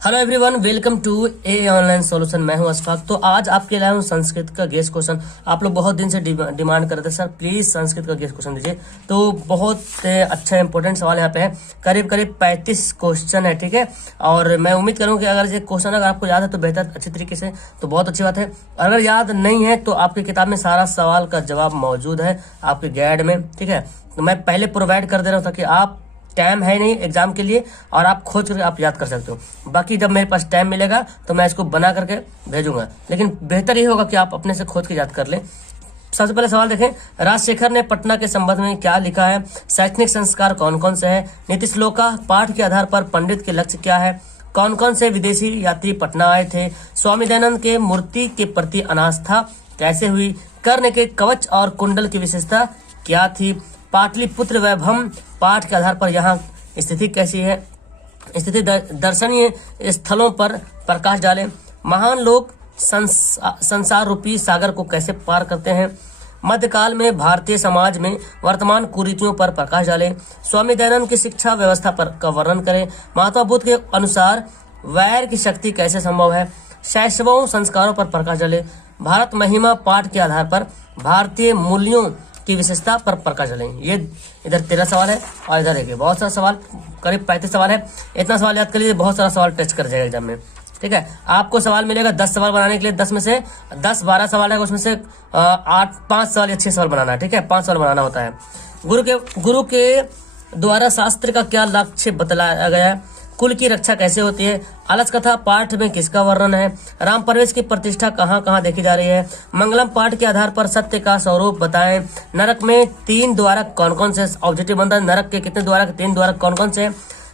Hello everyone, welcome to a online solution. मैं हूं अशफाक। तो आज आपके लाया हूं संस्कृत का गेस क्वेश्चन। आप लोग बहुत दिन से डिमांड कर रहे थे, सर प्लीज संस्कृत का गेस क्वेश्चन दीजिए। तो बहुत अच्छा इंपॉर्टेंट सवाल यहाँ पे है, करीब करीब 35 क्वेश्चन है, ठीक है। और मैं उम्मीद करूँ कि अगर ये क्वेश्चन अगर आपको याद है तो बेहतर अच्छी तरीके से, तो बहुत अच्छी बात है। अगर याद नहीं है तो आपकी किताब में सारा सवाल का जवाब मौजूद है, आपके गाइड में, ठीक है। तो मैं पहले प्रोवाइड कर दे रहा हूँ ताकि आप टाइम है नहीं एग्जाम के लिए और आप खोज करके आप याद कर सकते हो। बाकी जब मेरे पास टाइम मिलेगा तो मैं इसको बना करके भेजूंगा, लेकिन बेहतर ये होगा कि आप अपने से खोज के याद कर लें। सबसे पहले सवाल देखें, राजशेखर ने पटना के संबंध में क्या लिखा है? शैक्षणिक संस्कार कौन कौन से है? नीति श्लोका पाठ के आधार पर पंडित के लक्ष्य क्या है? कौन कौन से विदेशी यात्री पटना आए थे? स्वामी दयानंद के मूर्ति के प्रति अनास्था कैसे हुई? कर्ण के कवच और कुंडल की विशेषता क्या थी? पाटलिपुत्र वैभव पाठ के आधार पर यहाँ स्थिति कैसी है? स्थिति दर्शनीय स्थलों पर प्रकाश डालें। महान लोग संसार रूपी सागर को कैसे पार करते हैं? मध्यकाल में भारतीय समाज में वर्तमान कुरीतियों पर प्रकाश डालें। स्वामी दयानंद की शिक्षा व्यवस्था पर का वर्णन करें। महात्मा बुद्ध के अनुसार वैर की शक्ति कैसे संभव है? शैशवों संस्कारों पर प्रकाश डालें। भारत महिमा पाठ के आधार पर भारतीय मूल्यों की विशेषता पर प्रकाश डालें। ये इधर 13 सवाल है और इधर एक बहुत सारा सवाल, करीब 35 सवाल है। इतना सवाल याद कर लीजिए, बहुत सारा सवाल टेस्ट कर जाएगा एग्जाम में, ठीक है। आपको सवाल मिलेगा 10 सवाल बनाने के लिए, 10 में से 10-12 सवाल है, उसमें से 5 सवाल या 6 सवाल बनाना है, ठीक है। 5 सवाल बनाना होता है। गुरु के द्वारा शास्त्र का क्या लक्ष्य बतलाया गया है? कुल की रक्षा कैसे होती है? आलस कथा पाठ में किसका वर्णन है? राम प्रवेश की प्रतिष्ठा कहाँ कहाँ देखी जा रही है? मंगलम पाठ के आधार पर सत्य का स्वरूप बताएं। नरक में 3 द्वारक कौन कौन से? ऑब्जेक्टिव बनता है, नरक के कितने द्वारक? 3 द्वारक कौन कौन से?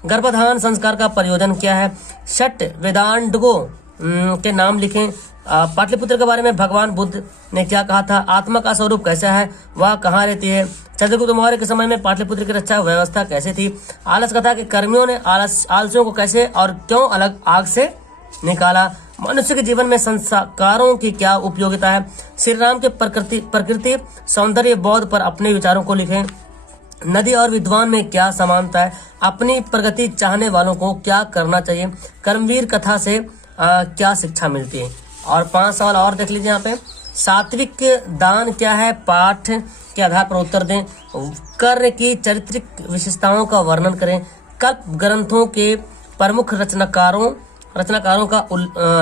गर्भधान संस्कार का प्रयोजन क्या है? षट वेदांतों के नाम लिखें। पाटलिपुत्र के बारे में भगवान बुद्ध ने क्या कहा था? आत्मा का स्वरूप कैसा है? वह कहाँ रहती है? चंद्रगुप्त मौर्य के समय में पाटलिपुत्र की रक्षा व्यवस्था कैसी थी? आलस कथा के कर्मियों ने आलसियों को कैसे और क्यों अलग आग से निकाला? मनुष्य के जीवन में संस्कारों की क्या उपयोगिता है? श्री राम के प्रकृति सौंदर्य बोध पर अपने विचारों को लिखें। नदी और विद्वान में क्या समानता है? अपनी प्रगति चाहने वालों को क्या करना चाहिए? कर्मवीर कथा से क्या शिक्षा मिलती है? और 5 सवाल और देख लीजिए यहाँ पे। सात्विक दान क्या है? पाठ के आधार पर उत्तर दें। कर्ण की चारित्रिक विशेषताओं का वर्णन करें। कल्प ग्रंथों के प्रमुख रचनाकारों का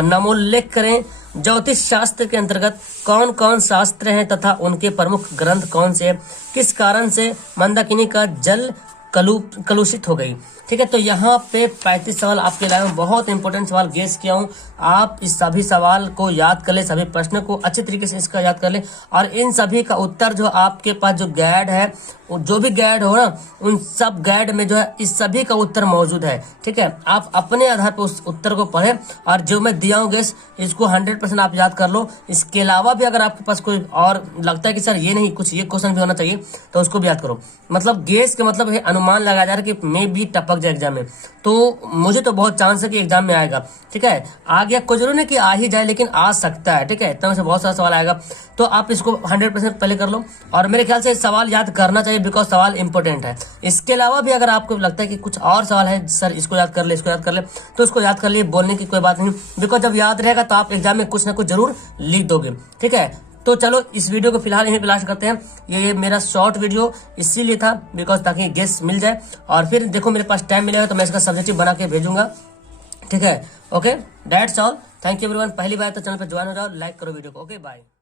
नामोल्लेख करें। ज्योतिष शास्त्र के अंतर्गत कौन कौन शास्त्र हैं तथा उनके प्रमुख ग्रंथ कौन से हैं? किस कारण से मंदाकिनी का जल कलुषित हो गई? ठीक है, तो यहाँ पे 35 सवाल आपके लाए हूँ, बहुत इंपॉर्टेंट सवाल गेस किया हूँ। आप इस सभी सवाल को याद कर ले, सभी प्रश्नों को अच्छे तरीके से इसका याद कर ले, और इन सभी का उत्तर जो आपके पास जो गाइड है, जो भी गाइड हो ना, उन सब गाइड में जो है इस सभी का उत्तर मौजूद है, ठीक है। आप अपने आधार पर उस उत्तर को पढ़ें और जो मैं दिया हूँ गेस, इसको 100% आप याद कर लो। इसके अलावा भी अगर आपके पास कोई और लगता है कि सर ये नहीं, कुछ ये क्वेश्चन भी होना चाहिए, तो उसको भी याद करो। मतलब गेस के मतलब है अनुमान लगाया जा रहा है कि मे भी टपक जाए एग्जाम में, तो मुझे तो बहुत चांस है कि एग्जाम में आएगा, ठीक है। आ गया, कोई जरूर नहीं कि आ ही जाए, लेकिन आ सकता है, ठीक है। इतना से बहुत सारा सवाल आएगा, तो आप इसको 100% पहले कर लो। और मेरे ख्याल से सवाल याद करना चाहिए, बिकॉज सवाल इंपॉर्टेंट है। इसके अलावा भी अगर आपको लगता है कि कुछ और सवाल है, सर इसको याद कर ले, इसको याद कर ले, तो उसको याद कर लिए, बोलने की कोई बात नहीं, बिकॉज जब याद रहेगा तो आप एग्जाम में कुछ ना कुछ जरूर लिख दोगे, ठीक है। तो चलो इस वीडियो को फिलहाल यहीं पे लास्ट करते हैं। ये मेरा शॉर्ट वीडियो इसीलिए था बिकॉज ताकि गेस मिल जाए, और फिर देखो मेरे पास टाइम मिलेगा तो मैं इसका सब्जेक्टिव बना के भेजूंगा, ठीक है। Okay, that's all, thank you everyone. पहली बार तो चैनल पे ज्वाइन हो जाओ, लाइक करो वीडियो को। Okay, bye.